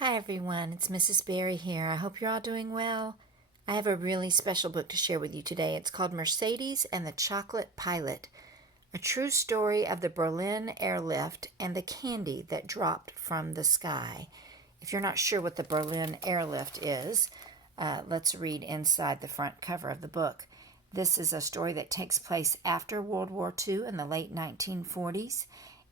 Hi everyone, it's Mrs. Berry here. I hope you're all doing well. I have a really special book to share with you today. It's called Mercedes and the Chocolate Pilot, a true story of the Berlin airlift and the candy that dropped from the sky. If you're not sure what the Berlin airlift is, let's read inside the front cover of the book. This is a story that takes place after World War II in the late 1940s.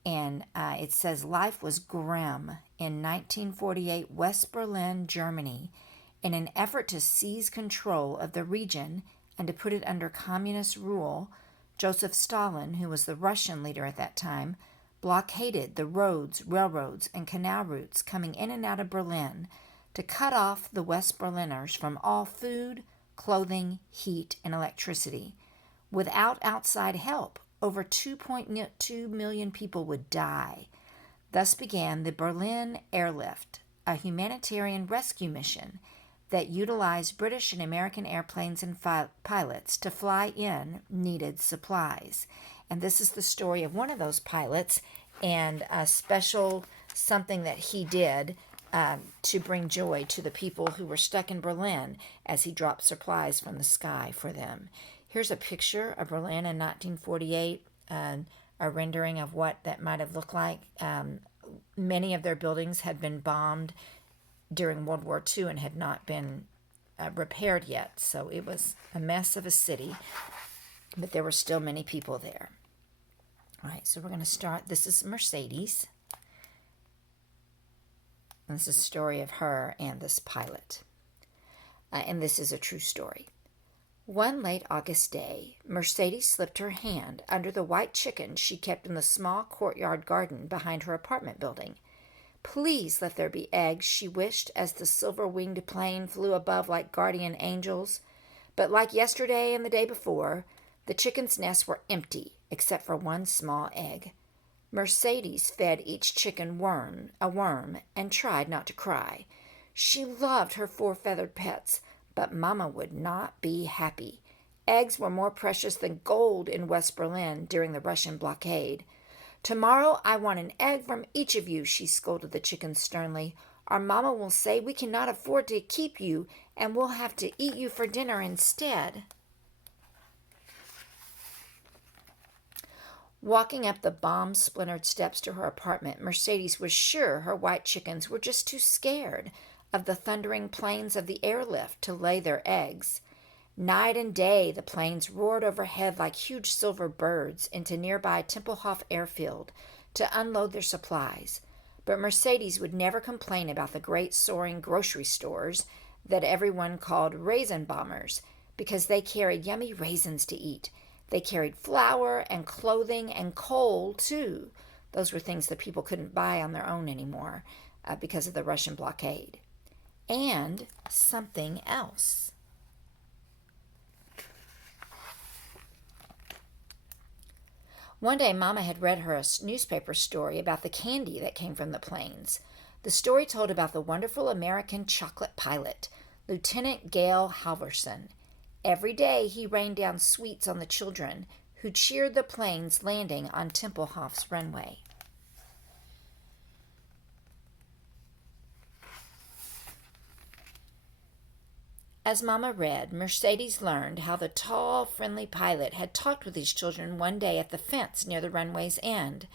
And it says life was grim in 1948 West Berlin, Germany. In an effort to seize control of the region and to put it under communist rule, Joseph Stalin, who was the Russian leader at that time, blockaded the roads, railroads, and canal routes coming in and out of Berlin to cut off the West Berliners from all food, clothing, heat, and electricity. Without outside help, over 2.2 million people would die. Thus began the Berlin Airlift, a humanitarian rescue mission that utilized British and American airplanes and pilots to fly in needed supplies. And this is the story of one of those pilots and a special something that he did to bring joy to the people who were stuck in Berlin as he dropped supplies from the sky for them. Here's a picture of Berlin in 1948, a rendering of what that might have looked like. Many of their buildings had been bombed during World War II and had not been repaired yet, so it was a mess of a city, but there were still many people there. All right, so we're going to start. This is Mercedes. And this is a story of her and this pilot. And this is a true story. One late August day, Mercedes slipped her hand under the white chicken she kept in the small courtyard garden behind her apartment building. Please let there be eggs, she wished as the silver-winged plane flew above like guardian angels. But like yesterday and the day before, the chickens' nests were empty except for one small egg. Mercedes fed each chicken a worm and tried not to cry. She loved her four feathered pets, but Mama would not be happy. Eggs were more precious than gold in West Berlin during the Russian blockade. Tomorrow I want an egg from each of you, she scolded the chickens sternly. Our Mama will say we cannot afford to keep you and we'll have to eat you for dinner instead. Walking up the bomb-splintered steps to her apartment, Mercedes was sure her white chickens were just too scared of the thundering planes of the airlift to lay their eggs. Night and day the planes roared overhead like huge silver birds into nearby Tempelhof airfield to unload their supplies. But Mercedes would never complain about the great soaring grocery stores that everyone called raisin bombers because they carried yummy raisins to eat. They carried flour and clothing and coal, too. Those were things that people couldn't buy on their own anymore because of the Russian blockade. And something else. One day, Mama had read her a newspaper story about the candy that came from the planes. The story told about the wonderful American chocolate pilot, Lieutenant Gale Halvorson. Every day he rained down sweets on the children who cheered the planes landing on Tempelhof's runway. As Mama read, Mercedes learned how the tall, friendly pilot had talked with his children one day at the fence near the runway's end.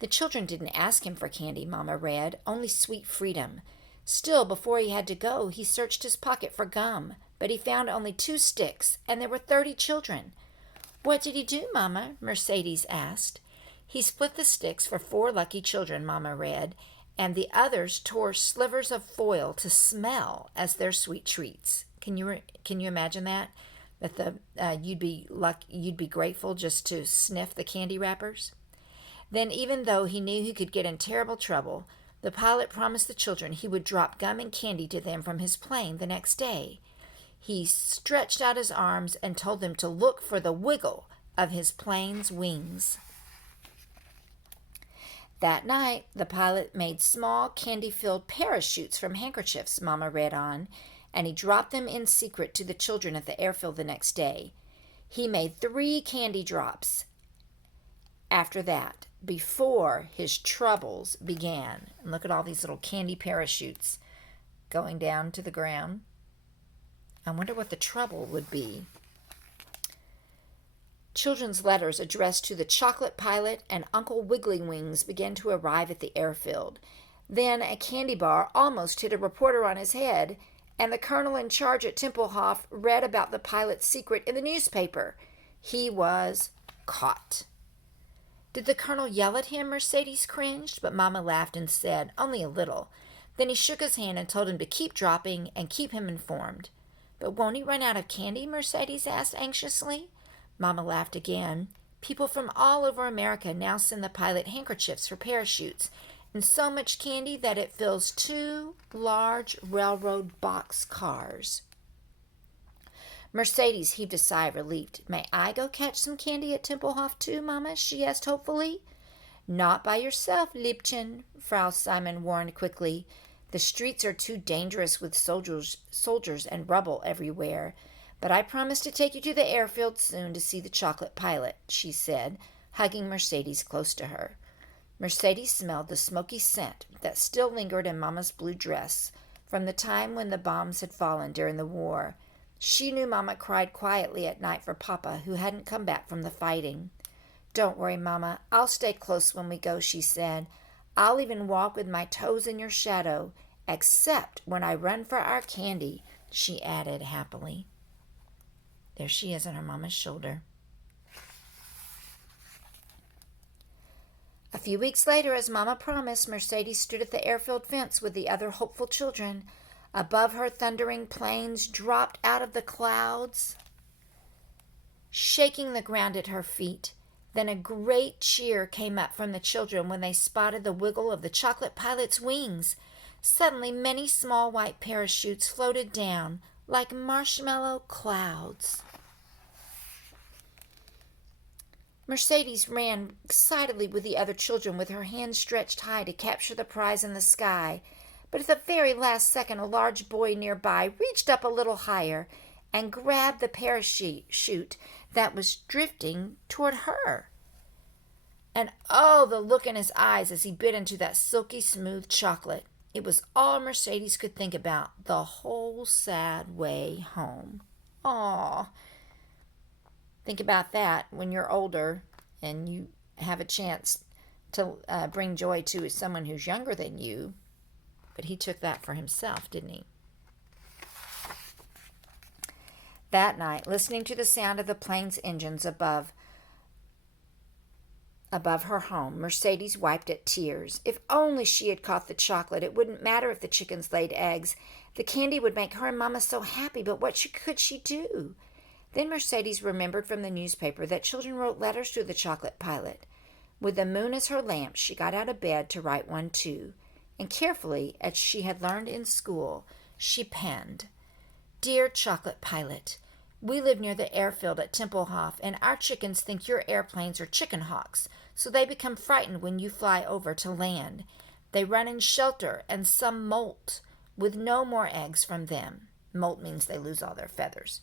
The children didn't ask him for candy, Mama read, only sweet freedom. Still, before he had to go, he searched his pocket for gum, but he found only 2 sticks, and there were 30 children. What did he do, Mama? Mercedes asked. He split the sticks for 4 lucky children, Mama read, and the others tore slivers of foil to smell as their sweet treats. Can you imagine that? That you'd be grateful just to sniff the candy wrappers? Then, even though he knew he could get in terrible trouble, the pilot promised the children he would drop gum and candy to them from his plane the next day. He stretched out his arms and told them to look for the wiggle of his plane's wings. That night, the pilot made small candy-filled parachutes from handkerchiefs, Mama read on, and he dropped them in secret to the children at the airfield the next day. He made 3 candy drops after that, before his troubles began. And look at all these little candy parachutes going down to the ground. I wonder what the trouble would be. Children's letters addressed to the Chocolate Pilot and Uncle Wiggly Wings began to arrive at the airfield. Then a candy bar almost hit a reporter on his head, and the colonel in charge at Tempelhof read about the pilot's secret in the newspaper. He was caught. Did the colonel yell at him? Mercedes cringed, but Mama laughed and said, only a little. Then he shook his hand and told him to keep dropping and keep him informed. But won't he run out of candy? Mercedes asked anxiously. Mama laughed again. People from all over America now send the pilot handkerchiefs for parachutes, and so much candy that it fills 2 large railroad box cars. Mercedes heaved a sigh of relief. May I go catch some candy at Tempelhof too, Mama? She asked hopefully. Not by yourself, Liebchen, Frau Simon warned quickly. The streets are too dangerous with soldiers and rubble everywhere. But I promise to take you to the airfield soon to see the Chocolate Pilot, she said, hugging Mercedes close to her. Mercedes smelled the smoky scent that still lingered in Mama's blue dress from the time when the bombs had fallen during the war. She knew Mama cried quietly at night for Papa, who hadn't come back from the fighting. Don't worry, Mama. I'll stay close when we go, she said. I'll even walk with my toes in your shadow, except when I run for our candy, she added happily. There she is on her Mama's shoulder. A few weeks later, as Mama promised, Mercedes stood at the airfield fence with the other hopeful children. Above her, thundering planes dropped out of the clouds, shaking the ground at her feet. Then a great cheer came up from the children when they spotted the wiggle of the Chocolate Pilot's wings. Suddenly, many small white parachutes floated down like marshmallow clouds. Mercedes ran excitedly with the other children with her hands stretched high to capture the prize in the sky. But at the very last second, a large boy nearby reached up a little higher and grabbed the parachute that was drifting toward her. And oh, the look in his eyes as he bit into that silky smooth chocolate. It was all Mercedes could think about the whole sad way home. Aw. Think about that when you're older and you have a chance to bring joy to someone who's younger than you. But he took that for himself, didn't he? That night, listening to the sound of the plane's engines above her home, Mercedes wiped at tears. If only she had caught the chocolate, it wouldn't matter if the chickens laid eggs. The candy would make her and Mama so happy, but what could she do? Then Mercedes remembered from the newspaper that children wrote letters to the Chocolate Pilot. With the moon as her lamp, she got out of bed to write one too. And carefully, as she had learned in school, she penned, Dear Chocolate Pilot, we live near the airfield at Tempelhof, and our chickens think your airplanes are chicken hawks, so they become frightened when you fly over to land. They run in shelter, and some molt, with no more eggs from them. Molt means they lose all their feathers.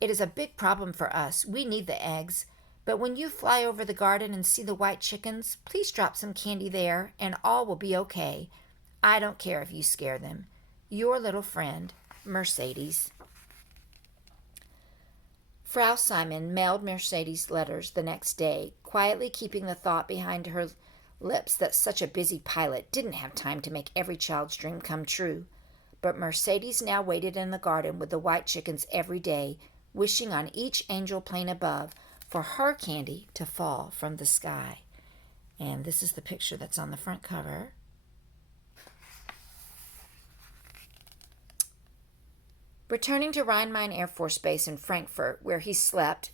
It is a big problem for us. We need the eggs. But when you fly over the garden and see the white chickens, please drop some candy there, and all will be okay. I don't care if you scare them. Your little friend, Mercedes. Frau Simon mailed Mercedes letters the next day, quietly keeping the thought behind her lips that such a busy pilot didn't have time to make every child's dream come true. But Mercedes now waited in the garden with the white chickens every day, wishing on each angel plane above for her candy to fall from the sky. And this is the picture that's on the front cover. Returning to Rhein-Main Air Force Base in Frankfurt, where he slept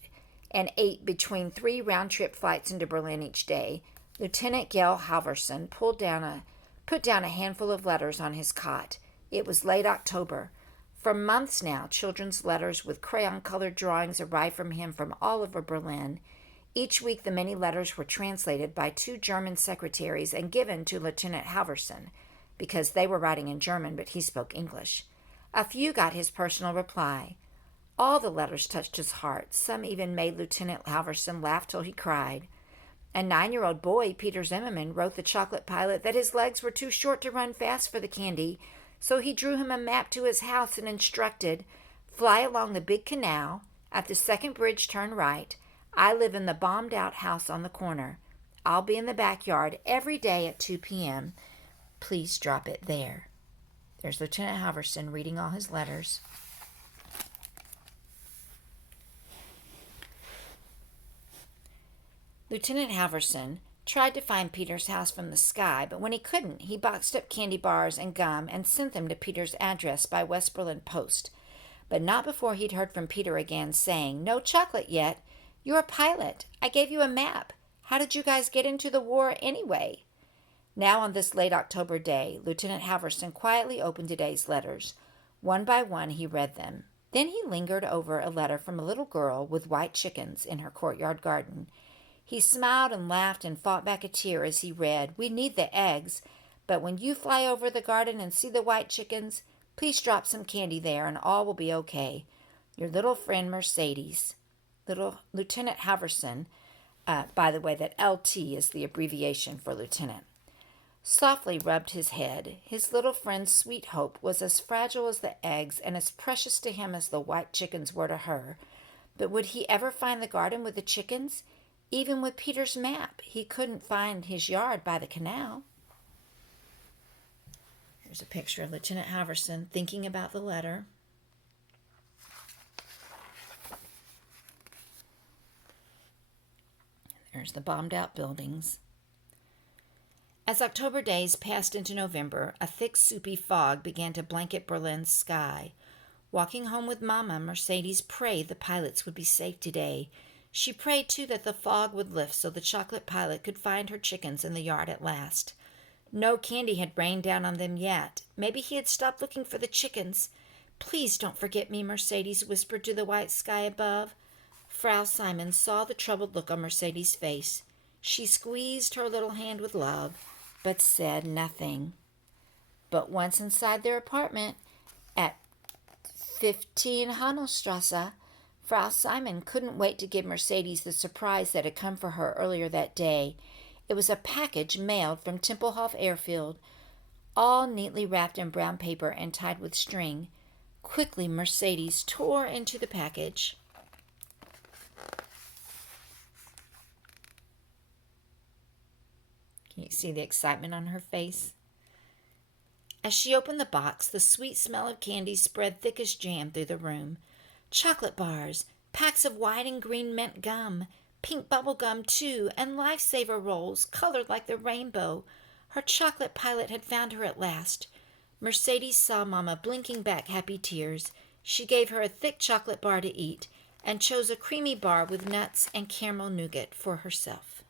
and ate between 3 round-trip flights into Berlin each day, Lieutenant Gail Halvorsen put down a handful of letters on his cot. It was late October. For months now, children's letters with crayon-colored drawings arrived from him from all over Berlin. Each week, the many letters were translated by 2 German secretaries and given to Lieutenant Halvorsen, because they were writing in German, but he spoke English. A few got his personal reply. All the letters touched his heart. Some even made Lieutenant Halvorsen laugh till he cried. A 9-year-old boy, Peter Zimmerman, wrote the Chocolate Pilot that his legs were too short to run fast for the candy, So he drew him a map to his house and instructed, "Fly along the big canal. At the second bridge, turn right. I live in the bombed-out house on the corner. I'll be in the backyard every day at 2 p.m. Please drop it there." There's Lieutenant Halverson reading all his letters. Lieutenant Halverson tried to find Peter's house from the sky, but when he couldn't, he boxed up candy bars and gum and sent them to Peter's address by West Berlin post. But not before he'd heard from Peter again, saying, "No chocolate yet. You're a pilot. I gave you a map. How did you guys get into the war anyway?" Now on this late October day, Lieutenant Halverson quietly opened today's letters. One by one he read them. Then he lingered over a letter from a little girl with white chickens in her courtyard garden. He smiled and laughed and fought back a tear as he read, "We need the eggs, but when you fly over the garden and see the white chickens, please drop some candy there and all will be okay. Your little friend Mercedes." Little Lieutenant Halverson, by the way, that LT is the abbreviation for lieutenant, softly rubbed his head. His little friend's sweet hope was as fragile as the eggs and as precious to him as the white chickens were to her. But would he ever find the garden with the chickens? Even with Peter's map, he couldn't find his yard by the canal. Here's a picture of Lieutenant Halverson thinking about the letter. There's the bombed-out buildings. As October days passed into November, a thick, soupy fog began to blanket Berlin's sky. Walking home with Mama, Mercedes prayed the pilots would be safe today. She prayed, too, that the fog would lift so the chocolate pilot could find her chickens in the yard at last. No candy had rained down on them yet. Maybe he had stopped looking for the chickens. "Please don't forget me," Mercedes whispered to the white sky above. Frau Simon saw the troubled look on Mercedes' face. She squeezed her little hand with love, but said nothing. But once inside their apartment at 15 Hanelstrasse, Frau Simon couldn't wait to give Mercedes the surprise that had come for her earlier that day. It was a package mailed from Tempelhof Airfield, all neatly wrapped in brown paper and tied with string. Quickly, Mercedes tore into the package. Can you see the excitement on her face? As she opened the box, the sweet smell of candy spread thick as jam through the room. Chocolate bars, packs of white and green mint gum, pink bubble gum too, and lifesaver rolls colored like the rainbow. Her chocolate pilot had found her at last. Mercedes saw Mama blinking back happy tears. She gave her a thick chocolate bar to eat and chose a creamy bar with nuts and caramel nougat for herself.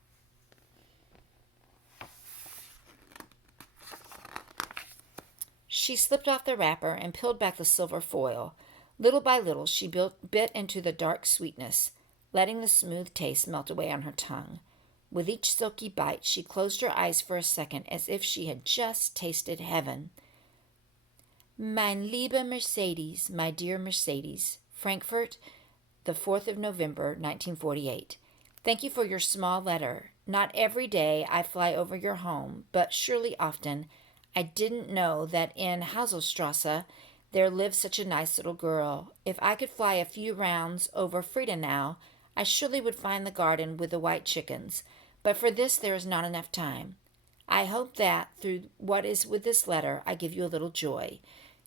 She slipped off the wrapper and peeled back the silver foil. Little by little, she bit into the dark sweetness, letting the smooth taste melt away on her tongue. With each silky bite, she closed her eyes for a second as if she had just tasted heaven. "Mein liebe Mercedes, my dear Mercedes, Frankfurt, the 4th of November, 1948. Thank you for your small letter. Not every day I fly over your home, but surely often. I didn't know that in Haselstrasse there lived such a nice little girl. If I could fly a few rounds over Friedenau, I surely would find the garden with the white chickens. But for this there is not enough time. I hope that, through what is with this letter, I give you a little joy.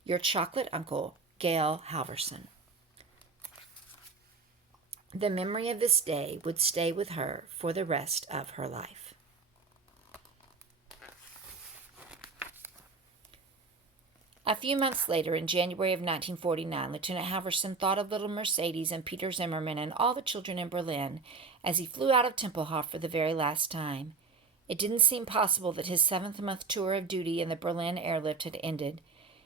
Your chocolate uncle, Gail Halverson." The memory of this day would stay with her for the rest of her life. A few months later, in January of 1949, Lieutenant Halverson thought of little Mercedes and Peter Zimmerman and all the children in Berlin as he flew out of Tempelhof for the very last time. It didn't seem possible that his 7th-month tour of duty in the Berlin airlift had ended.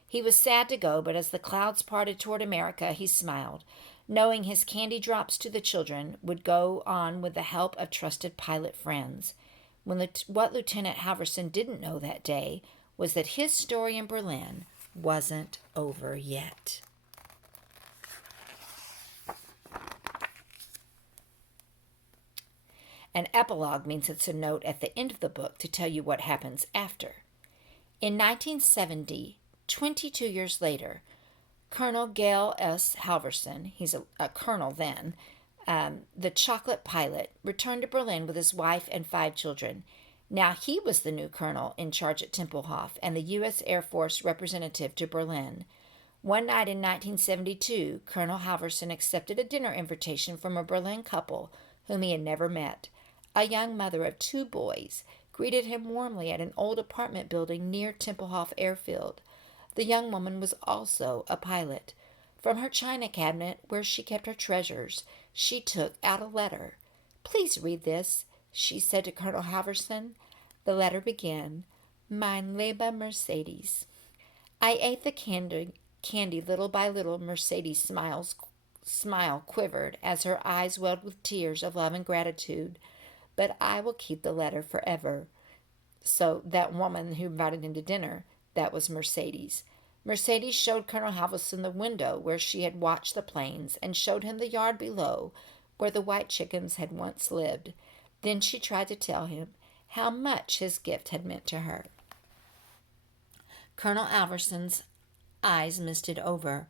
He was sad to go, but as the clouds parted toward America, he smiled, knowing his candy drops to the children would go on with the help of trusted pilot friends. What Lieutenant Halverson didn't know that day was that his story in Berlin wasn't over yet. An epilogue means it's a note at the end of the book to tell you what happens after. In 1970, 22 years later, Colonel Gale S. Halverson, he's a colonel then, the chocolate pilot, returned to Berlin with his wife and 5 children. Now he was the new colonel in charge at Tempelhof and the U.S. Air Force representative to Berlin. One night in 1972, Colonel Halverson accepted a dinner invitation from a Berlin couple whom he had never met. A young mother of 2 boys greeted him warmly at an old apartment building near Tempelhof Airfield. The young woman was also a pilot. From her china cabinet, where she kept her treasures, she took out a letter. "Please read this," she said to Colonel Halverson. The letter began, "Mein liebe Mercedes." I ate the candy little by little. Mercedes' smile quivered as her eyes welled with tears of love and gratitude. "But I will keep the letter forever." So that woman who invited him to dinner, that was Mercedes. Mercedes showed Colonel Halverson the window where she had watched the planes and showed him the yard below where the white chickens had once lived. Then she tried to tell him how much his gift had meant to her. Colonel Halverson's eyes misted over.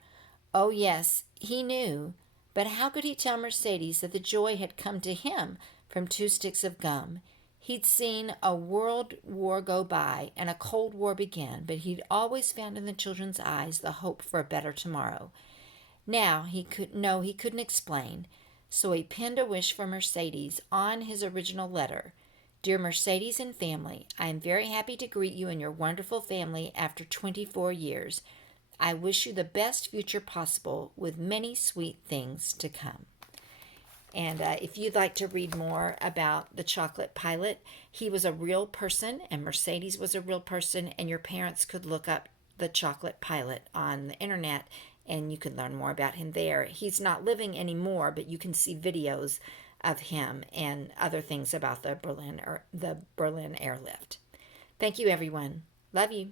Oh, yes, he knew. But how could he tell Mercedes that the joy had come to him from 2 sticks of gum? He'd seen a world war go by and a cold war begin, but he'd always found in the children's eyes the hope for a better tomorrow. Now he couldn't explain, so he penned a wish for Mercedes on his original letter. "Dear Mercedes and family, I am very happy to greet you and your wonderful family after 24 years. I wish you the best future possible with many sweet things to come." And if you'd like to read more about the chocolate pilot, he was a real person and Mercedes was a real person, and your parents could look up the chocolate pilot on the internet and you can learn more about him there. He's not living anymore, but you can see videos of him and other things about the Berlin airlift. Thank you, everyone. Love you.